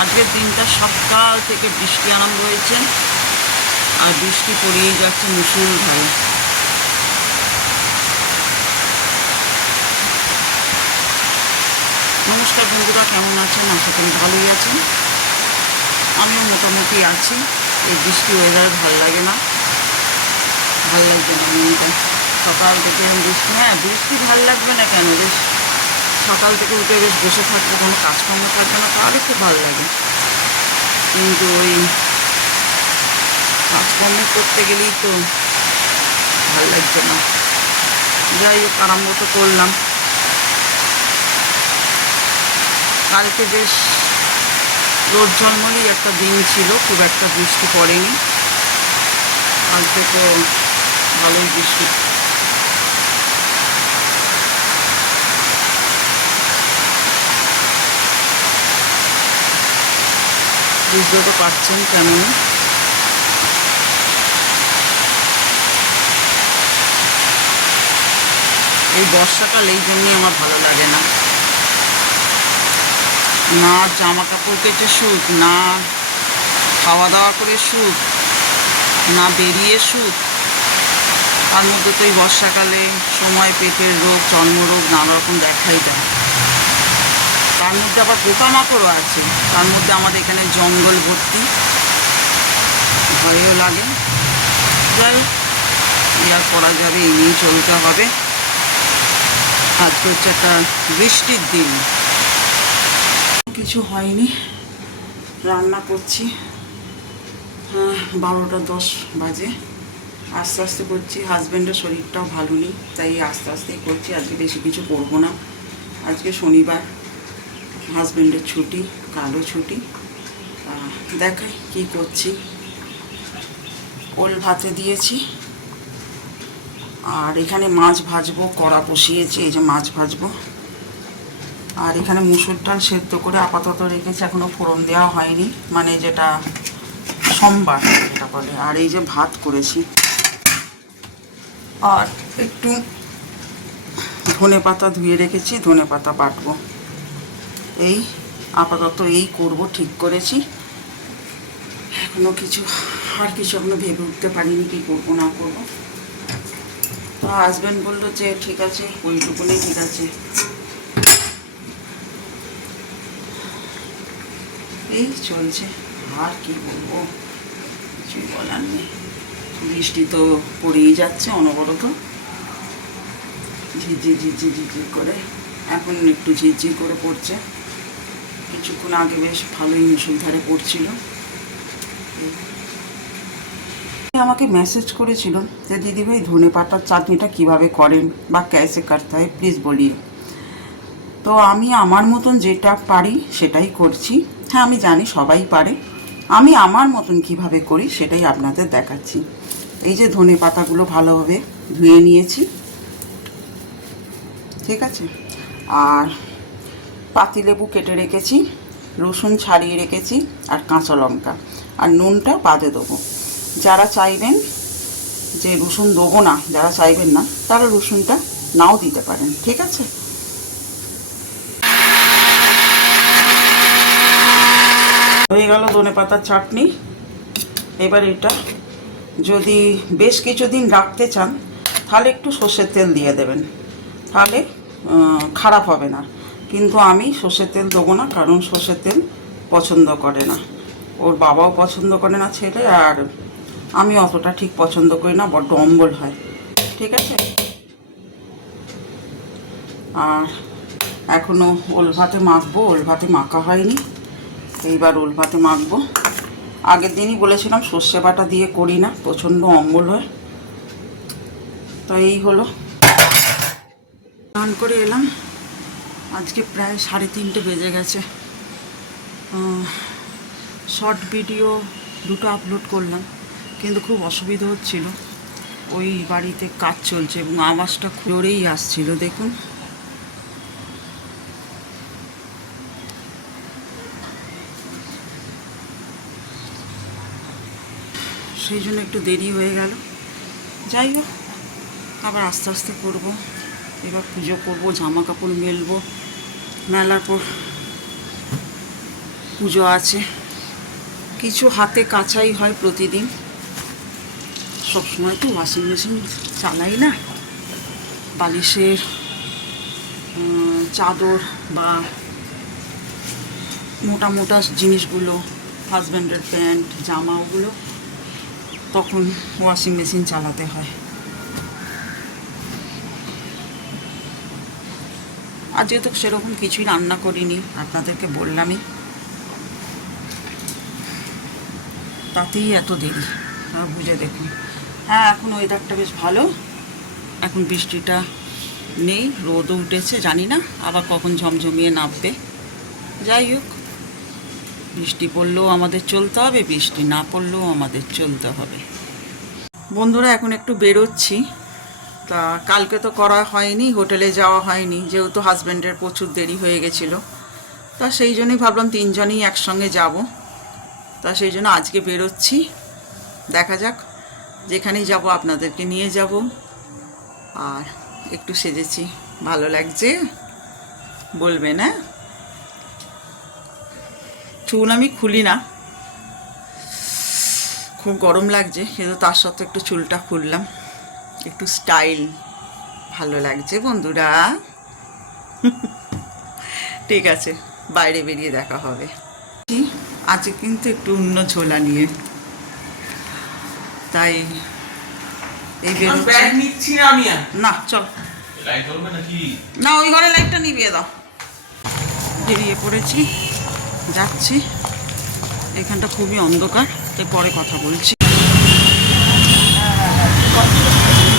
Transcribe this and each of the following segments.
আজকের দিনটা সকাল থেকে বৃষ্টি আরম্ভ হয়েছে আর বৃষ্টি পড়েই যাচ্ছে মুসুল ধারে নমস্কার বন্ধুরা, কেমন আছেন? আশা করি ভালোই আছেন। আমিও মোটামুটি আছি। এই বৃষ্টি ওয়েদার ভালো লাগে না। ভালো লাগবে না সকাল থেকে বৃষ্টি হ্যাঁ বৃষ্টি ভালো লাগবে না কেন? বেশ সকাল থেকে উঠে বেশ বসে থাকবে কোনো কাজকর্ম থাকবে না তাহলে খুব ভালো লাগে। কিন্তু ওই কাজকর্ম করতে গেলেই তো ভালো লাগছে না। যাই হোক, আরম্ভ তো করলাম। কালকে বেশ রোদ ঝলমলেই একটা দিন ছিল, খুব একটা বৃষ্টি পড়েনি। কালকে তো ভালোই বৃষ্টি বুঝতে তো পারছেন কেমন? এই বর্ষাকাল এই জন্যই আমার ভালো লাগে না। না জামা কাপড় কেচে সুখ না খাওয়া দাওয়া করে সুখ না বেরিয়ে সুখ তার মধ্যে তো এই বর্ষাকালে সময়, পেটের রোগ চর্মরোগ নানা রকম দেখাই দেয় তার মধ্যে আবার পোকামাকড়ও আছে। তার মধ্যে আমাদের এখানে জঙ্গল ভর্তি। ভয়ও লাগে। যাই হোক, আর করা যাবে এই নিয়ে চলতে হবে। আজকে হচ্ছে একটা বৃষ্টির দিন। কিছু হয়নি। রান্না করছি। হ্যাঁ বারোটা দশ বাজে। আস্তে আস্তে করছি। হাজব্যান্ডের শরীরটাও ভালো নেই তাই আস্তে আস্তেই করছি। আজকে বেশি কিছু করব না। আজকে শনিবার। হাজব্যান্ডের ছুটি কালো ছুটি। দেখাই কি করছি। ওল ভাতে দিয়েছি। আর এখানে মাছ ভাজবো, কড়া বসিয়েছি, এই যে মাছ ভাজবো। আর এখানে মুসুর ডাল সেদ্ধ করে আপাতত রেখেছি, এখনও ফোড়ন দেওয়া হয়নি। মানে যেটা সোমবার যেটা বলে। আর এই যে ভাত করেছি। আর একটু ধনে পাতা ধুয়ে রেখেছি ধনে পাতা বাটবো। এই, আপাতত এই করব, ঠিক করেছি। এখনও কিছু, আর কিছু এখনও ভেবে উঠতে পারিনি কি করব, না করব। তো হাজব্যান্ড বলল যে, ঠিক আছে, ওইটুকুনি ঠিক আছে। এই চলছে, আর কি বলব কিছুই বলার নেই। বৃষ্টি তো পড়েই যাচ্ছে অনবরত। ঝিরঝির ঝিরঝির ঝিরঝির করে, এখন একটু ঝিরঝির করে পড়ছে। কিছুক্ষণ আগে বেশ ভালোই মুসুলধারে পড়ছিল। আমাকে মেসেজ করেছিল যে দিদিভাই ধনে পাতার চাটনিটা কীভাবে করেন? বা ক্যাসে কাটতে হয়? প্লিজ বলিয়ে। তো আমি আমার মতন যেটা পারি সেটাই করছি। হ্যাঁ আমি জানি সবাই পারে। আমি আমার মতন কীভাবে করি সেটাই আপনাদের দেখাচ্ছি। এই যে ধনে পাতাগুলো ভালোভাবে ধুয়ে নিয়েছি। ঠিক আছে? আর পাতিলেবু কেটে রেখেছি, রসুন ছাড়িয়ে রেখেছি আর কাঁচা লঙ্কা। আর নুনটা বাদে দেবো। যারা চাইবেন যে রসুন দেবো না, যারা চাইবেন না, তারা রসুনটা নাও দিতে পারেন, ঠিক আছে? হয়ে গেল ধনে পাতার চাটনি। এবার এটা যদি বেশ কিছুদিন রাখতে চান, তাহলে একটু সর্ষের তেল দিয়ে দেবেন। তাহলে খারাপ হবে না। কিন্তু আমি সর্ষের তেল দেবো না, কারণ সর্ষের তেল পছন্দ করে না। ওর বাবাও পছন্দ করে না ছেলে, আর আমি অতটা ঠিক পছন্দ করি না, বড্ড অম্বল হয়। ঠিক আছে? আর এখনও ওল ভাতে মাখবো, ওল ভাতে মাখা হয়নি। এইবার ওল ভাতে মাখবো। আগের দিনই বলেছিলাম সর্ষে বাটা দিয়ে করি না, প্রচণ্ড অম্বল হয়। তো এই হলো। স্নান করে এলাম। আজকে প্রায় সাড়ে তিনটে বেজে গেছে। শর্ট ভিডিও দুটো আপলোড করলাম, কিন্তু খুব অসুবিধা হচ্ছিল। ওই বাড়িতে কাজ চলছে এবং আওয়াজটা জোরেই আসছিল, দেখুন। সেই জন্য একটু দেরি হয়ে গেল। যাই হোক, আবার আস্তে আস্তে করব। এবার পুজো করব জামা কাপড় মেলবো, মেলার পর পুজো আছে। কিছু হাতে কাঁচাই হয় প্রতিদিন। সবসময় তো ওয়াশিং মেশিন চালাই না। বালিশের চাদর বা মোটা মোটা জিনিসগুলো হাজব্যান্ডের প্যান্ট জামা, ওগুলো তখন ওয়াশিং মেশিন চালাতে হয়। আজকে তো সেরকম কিছুই রান্না করিনি, আপনাদেরকে বললামই। তাতেই এত দেরি বুঝে দেখুন। হ্যাঁ এখন ওয়েদারটা বেশ ভালো। এখন বৃষ্টিটা নেই, রোদও উঠেছে, জানি না, আবার কখন ঝমঝমিয়ে নামবে। যাই হোক, বৃষ্টি পড়লেও আমাদের চলতে হবে, বৃষ্টি না পড়লেও আমাদের চলতে হবে। বন্ধুরা, এখন একটু বেরোচ্ছি। তা কালকে তো করা হয়নি, হোটেলে যাওয়া হয়নি, যেহেতু হাজব্যান্ডের প্রচুর দেরি হয়ে গেছিল। তা সেই জন্যই ভাবলাম তিনজনেই একসঙ্গে যাব। তা সেই জন্য আজকে বেরোচ্ছি। দেখা যাক, যেখানেই যাব আপনাদেরকে নিয়ে যাব। আর একটু সেজেছি, ভালো লাগছে? বলবেন হ্যাঁ? চুল আমি খুলি না। খুব গরম লাগছে, কিন্তু তার সাথে একটু চুলটা খুললাম। একটু স্টাইল ভালো লাগছে বন্ধুরা। ঠিক আছে বাইরে বেরিয়ে দেখা হবে। কি? আজকে কিন্তু একটু অন্য ঝোলা নিয়ে। তাই এই নিচ্ছি না আমি না চল। লাইট জ্বলবে নাকি? না ওই ঘরে লাইটটা নিভিয়ে দাও। বেরিয়ে পড়েছি যাচ্ছি। এখানটা খুবই অন্ধকার তাই পরে কথা বলছি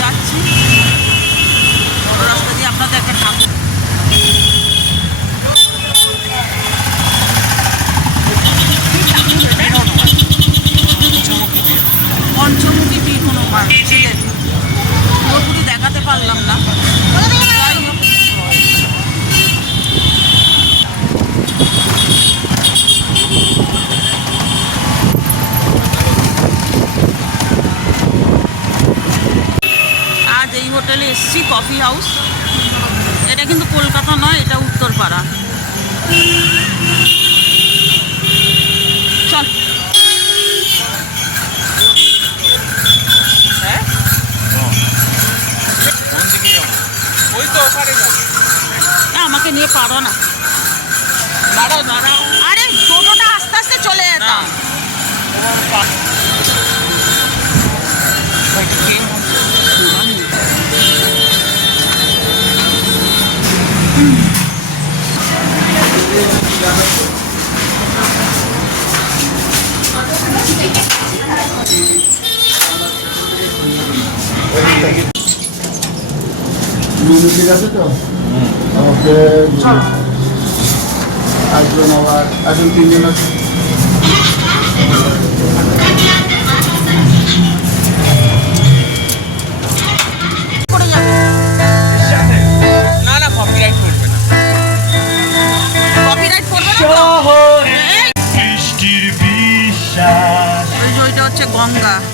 যাচ্ছি বড় রাস্তা দিয়ে আপনাদের একটা ঠাকুর পঞ্চমুখী পীঠ হনুমান সিলেট পুরোপুরি দেখাতে পারলাম না যাই হোক আজ এই হোটেলে এসছি কফি হাউস। এটা কিন্তু কলকাতা নয় এটা উত্তরপাড়া। চল। হ্যাঁ? আমাকে নিয়ে পারো না। দাঁড়াও দাঁড়াও। আরে টোটোটা আস্তে আস্তে চলে যেতাম। মেনু ঠিক আছে তো আমাকে একজন আবার তিনজন আছে। 도망가.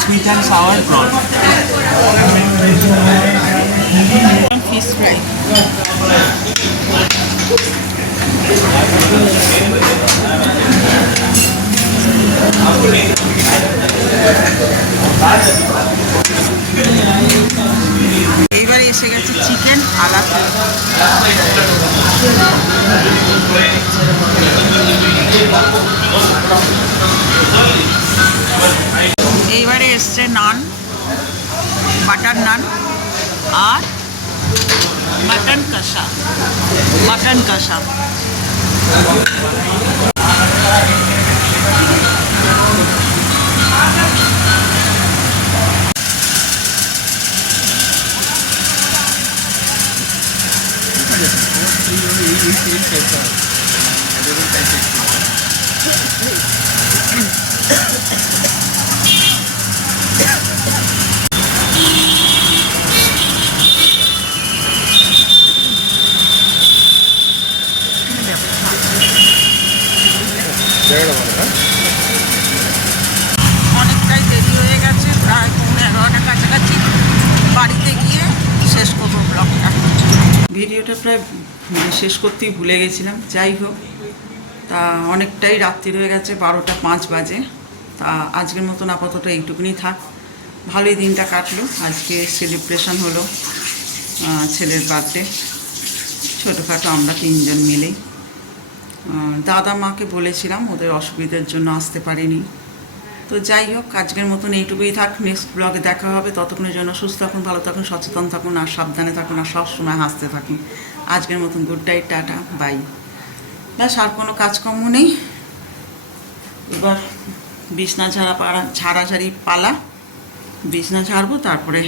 Sweet and sour prawn fish fry naan R mutton কষা মটন কষা অনেকটাই দেরি হয়ে গেছে প্রায় পৌনে এগারোটার কাছাকাছি বাড়িতে গিয়ে শেষ করব ব্লগটা ভিডিওটা প্রায় মানে শেষ করতেই ভুলে গেছিলাম। যাই হোক, তা অনেকটাই রাত্রি হয়ে গেছে, বারোটা পাঁচ বাজে। তা আজকের মতন আপাতত এইটুকুনি থাক। ভালোই দিনটা কাটলো। আজকে সেলিব্রেশন হলো ছেলের বার্থডে ছোটোখাটো আমরা তিনজন মিলেই। দাদা মাকে বলেছিলাম, ওদের অসুবিধার জন্য আসতে পারিনি। তো যাই হোক, আজকের মতন এইটুকুই থাক। নেক্সট ব্লগে দেখা হবে। ততক্ষণের জন্য সুস্থ থাকুন, ভালো থাকুন, সচেতন থাকুন, আর সাবধানে থাকুন, আর সবসময় হাসতে থাকুন। আজকের মতন গুড নাইট টাটা বাই ব্যাস, আর কোনো কাজকর্ম নেই। এবার বিছনা ঝাড়া পাড়া ঝাড়াঝাড়ি পালা। বিছনা ঝাড়বো, তারপরে